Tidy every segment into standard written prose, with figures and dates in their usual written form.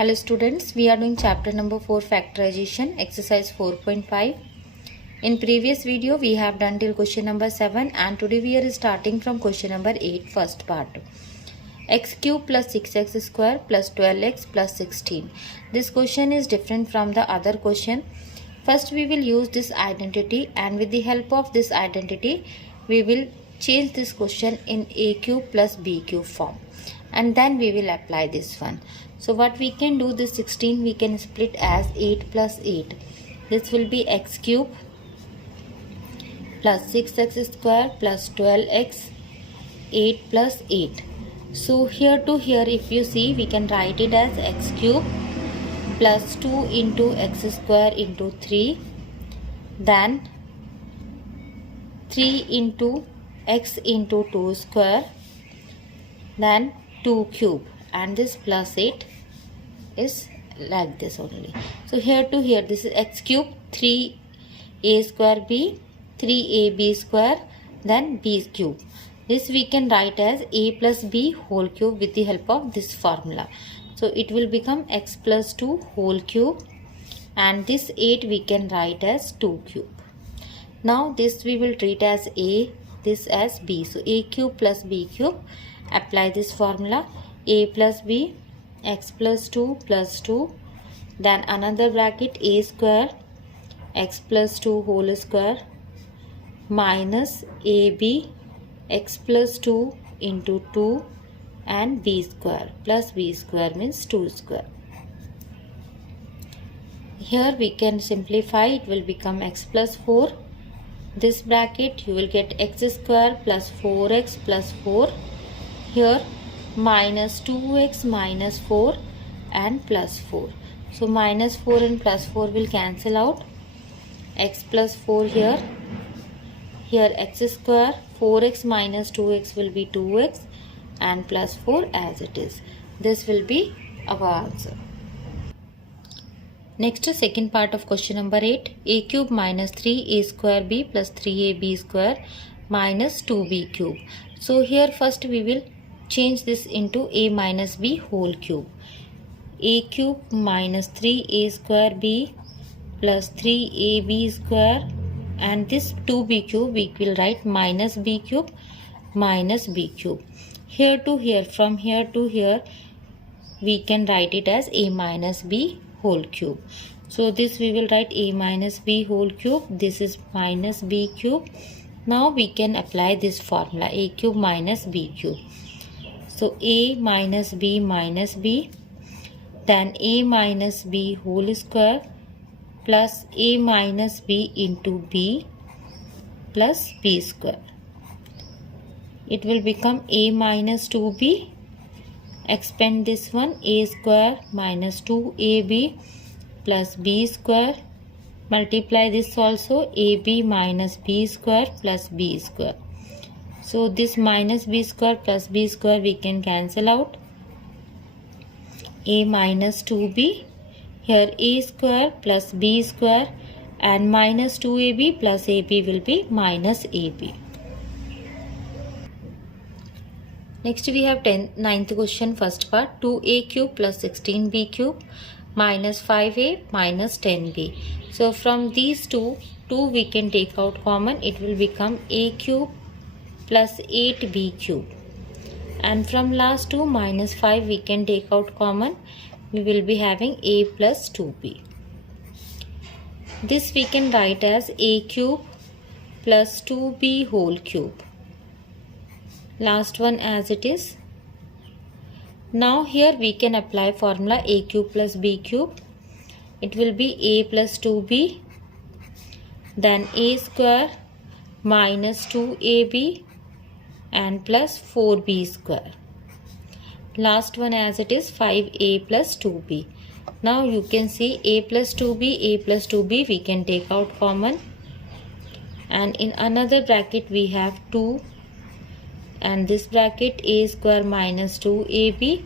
Hello students, we are doing chapter number 4 factorization exercise 4.5. In previous video we have done till question number 7 and today we are starting from question number 8 first part. X cube plus 6x square plus 12x plus 16. This question is different from the other question. First we will use this identity and with the help of this identity we will change this question in a cube plus b cube form and then we will apply this one. So what we can do, this 16 we can split as 8 plus 8. This will be x cube plus 6x square plus 12x 8 plus 8. So here to here if you see we can write it as x cube plus 2 into x square into 3, then 3 into x into 2 square, then 2 cube, and this plus 8 is like this only. So here to here this is x cube 3a square b 3ab square then b cube. This we can write as a plus b whole cube with the help of this formula. So it will become x plus 2 whole cube and this 8 we can write as 2 cube. Now this we will treat as a, this as b. So a cube plus b cube, apply this formula, a plus b x plus 2 plus 2, then another bracket a square x plus 2 whole square minus ab x plus 2 into 2 and b square plus b square means 2 square. Here we can simplify, it will become x plus 4. This bracket you will get x square plus 4x plus 4. Here minus 2x minus 4 and plus 4. So minus 4 and plus 4 will cancel out. X plus 4 here. Here x square 4x minus 2x will be 2x and plus 4 as it is. This will be our answer. Next second part of question number 8. A cube minus 3a square b plus 3ab square minus 2b cube. So here first we will change this into a minus b whole cube. A cube minus 3a square b plus 3ab square and this 2b cube we will write minus b cube minus b cube. Here to here, from here to here we can write it as a minus b whole cube. So this we will write a minus b whole cube, this is minus b cube. Now we can apply this formula, a cube minus b cube. So a minus b, then a minus b whole square plus a minus b into b plus b square. It will become a minus 2b, expand this one, a square minus 2ab plus b square, multiply this also, ab minus b square plus b square. So this minus b square plus b square we can cancel out. A minus 2b, here a square plus b square and minus 2ab plus ab will be minus ab. Next we have 9th question first part, 2a cube plus 16b cube minus 5a minus 10b. So from these two we can take out common, it will become a cube plus 8b cube, and from last two minus 5 we can take out common, we will be having a plus 2b. This we can write as a cube plus 2b whole cube, last one as it is. Now here we can apply formula a cube plus b cube, it will be a plus 2b, then a square minus 2ab and plus 4b square, last one as it is 5a plus 2b. Now you can see a plus 2b we can take out common, and in another bracket we have 2 and this bracket a square minus 2ab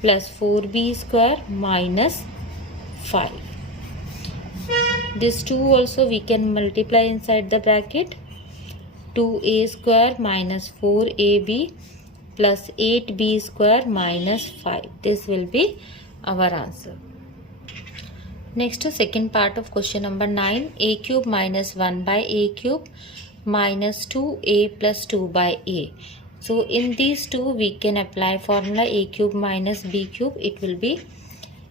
plus 4b square minus 5. This 2 also we can multiply inside the bracket, 2a square minus 4ab plus 8b square minus 5. This will be our answer. Next, second part of question number 9, a cube minus 1 by a cube minus 2a plus 2 by a. So in these two we can apply formula a cube minus b cube. It will be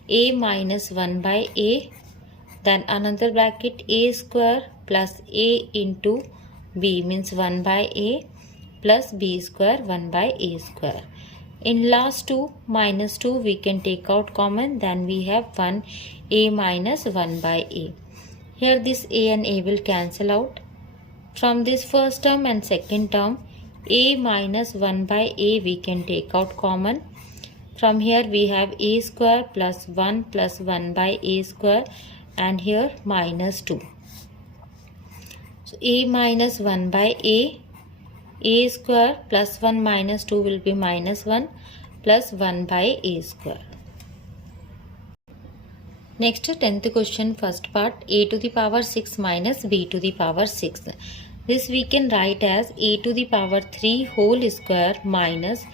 a minus 1 by a, then another bracket a square plus a into b means 1 by a plus b square 1 by a square. In last two minus 2 we can take out common, then we have 1 a minus 1 by a. Here this a and a will cancel out. From this first term and second term, a minus 1 by a we can take out common. From here we have a square plus 1 by a square, and here minus 2. So a minus 1 by a square plus 1 minus 2 will be minus 1 plus 1 by a square. Next, 10th question, first part, a to the power 6 minus b to the power 6. This we can write as a to the power 3 whole square minus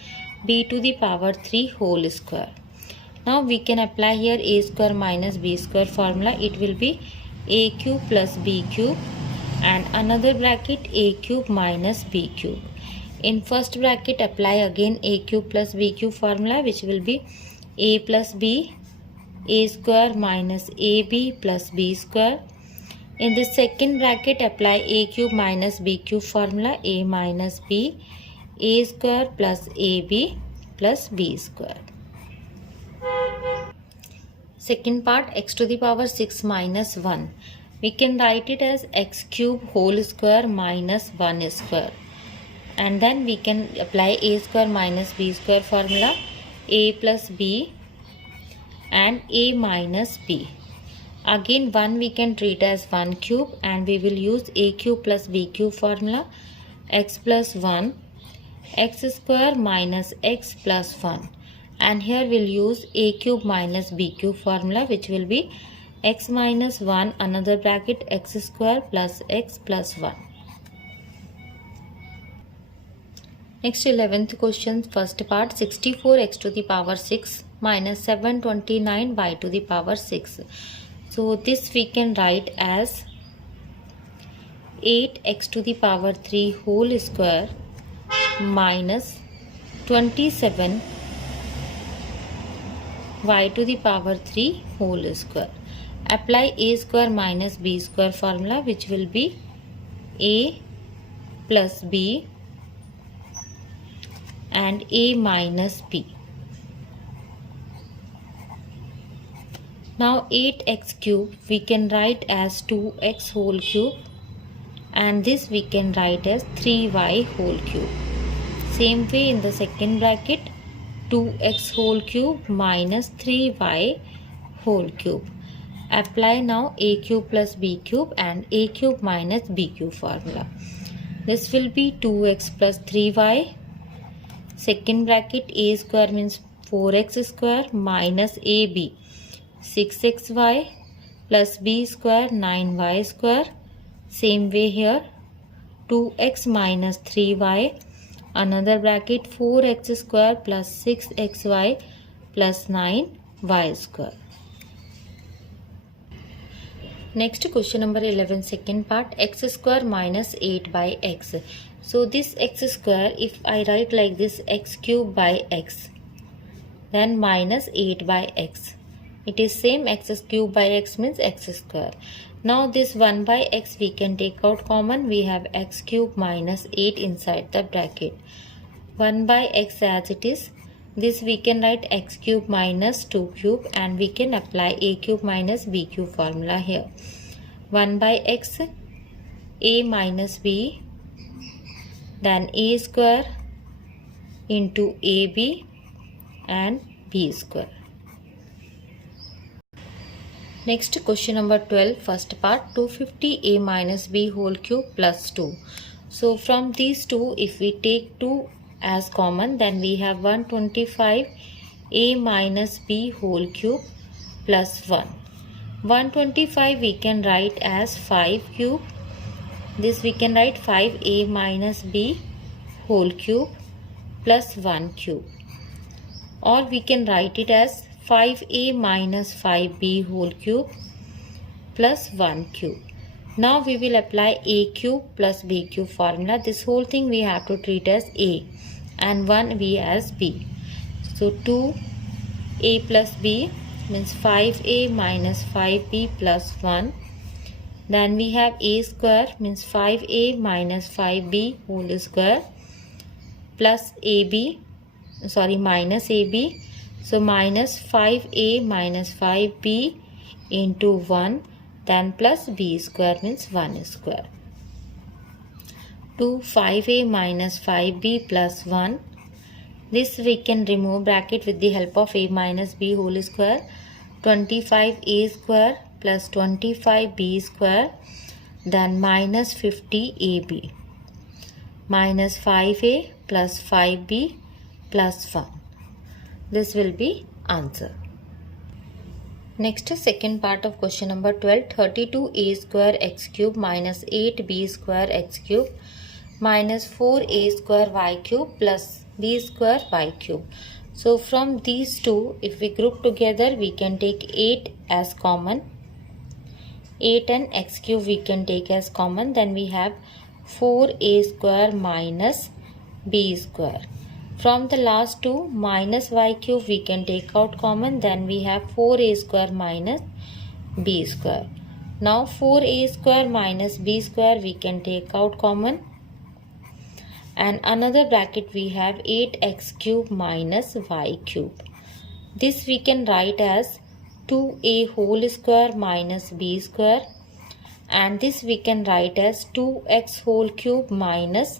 b to the power 3 whole square. Now we can apply here a square minus b square formula. It will be a cube plus b cube and another bracket a cube minus b cube. In first bracket apply again a cube plus b cube formula, which will be a plus b, a square minus ab plus b square. In the second bracket apply a cube minus b cube formula, a minus b, a square plus ab plus b square. Second part, x to the power 6 minus 1. We can write it as x cube whole square minus 1 square. And then we can apply a square minus b square formula, a plus b and a minus b. Again 1 we can treat as 1 cube, and we will use a cube plus b cube formula, x plus 1, x square minus x plus 1. And here we'll use a cube minus b cube formula, which will be x minus 1, another bracket x square plus x plus 1. Next, 11th question, first part, 64x to the power 6 minus 729y to the power 6. So this we can write as 8x to the power 3 whole square minus 27y to the power 3 whole square. Apply a square minus b square formula, which will be a plus b and a minus b. Now 8x cube we can write as 2x whole cube, and this we can write as 3y whole cube. Same way in the second bracket, 2x whole cube minus 3y whole cube. Apply now a cube plus b cube and a cube minus b cube formula. This will be 2x plus 3y. Second bracket, a square means 4x square minus ab 6xy plus b square 9y square. Same way here, 2x minus 3y, another bracket 4x square plus 6xy plus 9y square. Next, question number 11, second part, x square minus 8 by x. So this x square, if I write like this, x cube by x, then minus 8 by x. It is same, x cube by x means x square. Now this 1 by x we can take out common. We have x cube minus 8 inside the bracket. 1 by x as it is. This we can write x cube minus 2 cube, and we can apply a cube minus b cube formula here. 1 by x, a minus b, then a square into ab and b square. Next, question number 12, first part, 250 a minus b whole cube plus 2. So from these two, if we take 2 as common, then we have 125 a minus b whole cube plus 1. 125 we can write as 5 cube. This we can write 5a minus b whole cube plus 1 cube. Or we can write it as 5a minus 5b whole cube plus 1 cube. Now we will apply a cube plus b cube formula. This whole thing we have to treat as a and 1b as b. So 2a plus b means 5a minus 5b plus 1. Then we have a square means 5a minus 5b whole square plus minus ab. So minus 5a minus 5b into 1, then plus b square means 1 square. 5a minus 5b plus 1. This we can remove bracket with the help of a minus b whole square. 25a square plus 25b square, then minus 50ab. Minus 5a plus 5b plus 1. This will be answer. Next, second part of question number 12. 32a square x cube minus 8b square x cube minus 4a square y cube plus b square y cube. So from these two, if we group together, we can take 8 as common. 8 and x cube we can take as common. Then we have 4a square minus b square. From the last two, minus y cube we can take out common. Then we have 4a square minus b square. Now 4a square minus b square we can take out common. And another bracket we have 8x cube minus y cube. This we can write as 2a whole square minus b square. And this we can write as 2x whole cube minus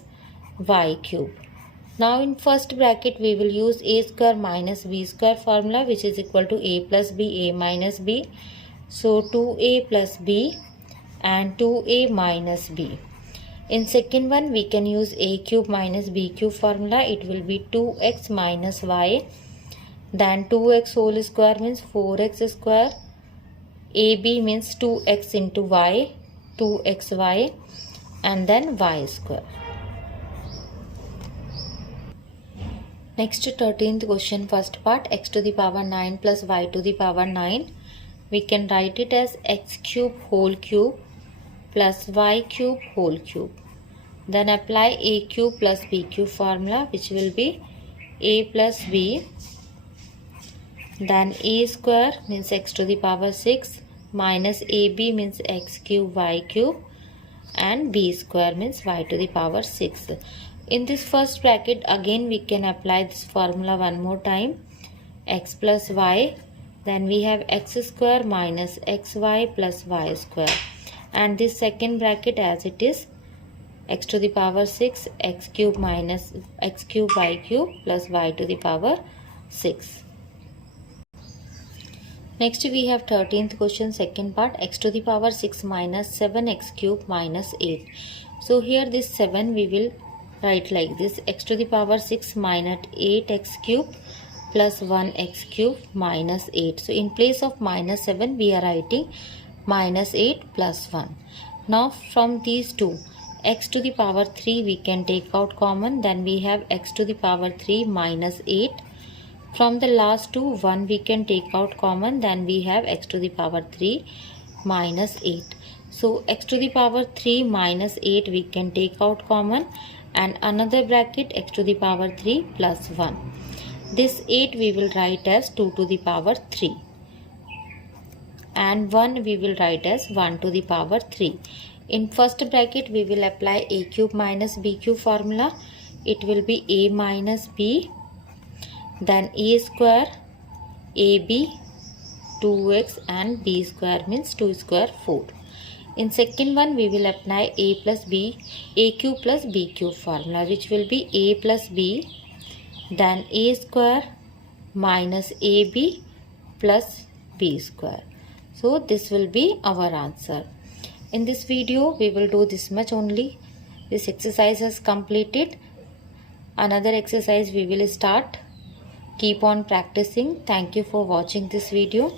y cube. Now in first bracket we will use a square minus b square formula, which is equal to a plus b, a minus b. So 2a plus b and 2a minus b. In second one we can use a cube minus b cube formula. It will be 2x minus y. Then 2x whole square means 4x square. ab means 2x into y, 2xy, and then y square. Next 13th question, first part, x to the power 9 plus y to the power 9. We can write it as x cube whole cube plus y cube whole cube. Then apply a cube plus b cube formula, which will be a plus b. Then a square means x to the power 6 minus ab means x cube y cube, and b square means y to the power 6. In this first bracket again we can apply this formula one more time. X plus y. Then we have x square minus xy plus y square. And this second bracket as it is, x to the power 6 x cube minus x cube y cube plus y to the power 6. Next we have 13th question, second part, x to the power 6 minus 7x cube minus 8. So here this 7 we will write like this, x to the power 6 minus 8x cube plus 1x cube minus 8. So in place of minus 7 we are writing minus 8 plus 1. Now from these two, x to the power 3 we can take out common. Then we have x to the power 3 minus 8. From the last two, 1 we can take out common. Then we have x to the power 3 minus 8. So x to the power 3 minus 8 we can take out common. And another bracket x to the power 3 plus 1. This 8 we will write as 2 to the power 3. And 1 we will write as 1 to the power 3. In first bracket we will apply a cube minus b cube formula. It will be a minus b. Then a square, ab, 2x, and b square means 2 square 4. In second one we will apply a plus b, a cube plus b cube formula, which will be a plus b, then a square minus ab plus b square. So this will be our answer. In this video we will do this much only. This exercise is completed. Another exercise we will start. Keep on practicing. Thank you for watching this video.